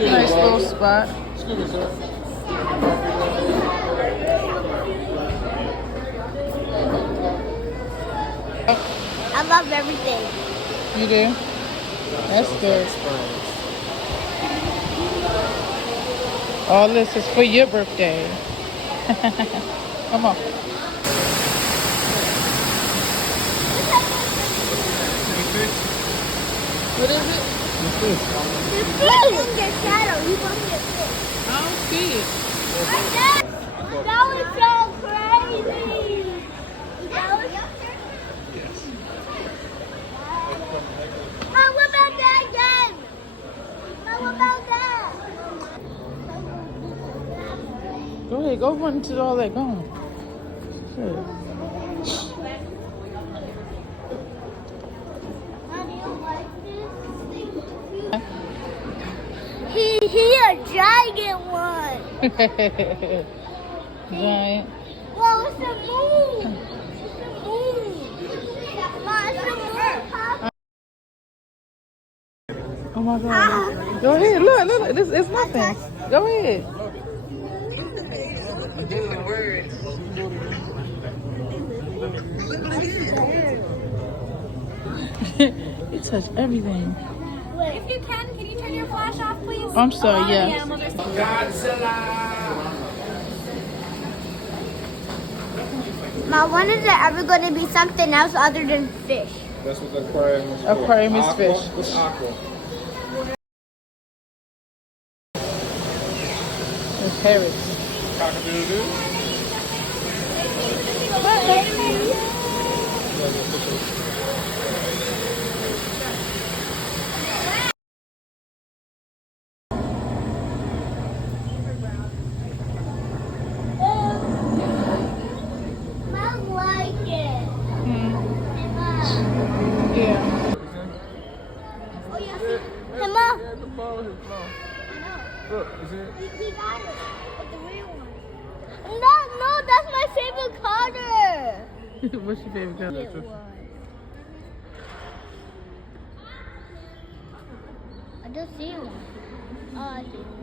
Nice little spot. Excuse me, sir. I love everything. You do? That's good. All this is for your birthday. Come on. What is it? The fish in your shadow. You want me to fish? I don't see it. That was so crazy. That was... Mom, what about that again? Mom, what about that? Go ahead, go run into all that. Go on. Shit. He a giant one. Giant. Whoa, it's a moon. It's a moon. Mom, it's a moon, Papa. Oh my God. Go ahead. Look. This is nothing. Go ahead. You touch everything. If you can you turn your flash off, please? I'm sorry, yeah. Mom, when is there ever going to be something else other than fish? That's what the aquarium is for. Aquarium is Aqua, fish. It's aqua. There's parrots. Cock-a-doodle-doo. Mom like it. Yeah. Oh, yeah. Hey, Mom. Look, you see it? He got it. With the real one. No, that's my favorite color. What's your favorite color? It was. I just see one. Oh, I see.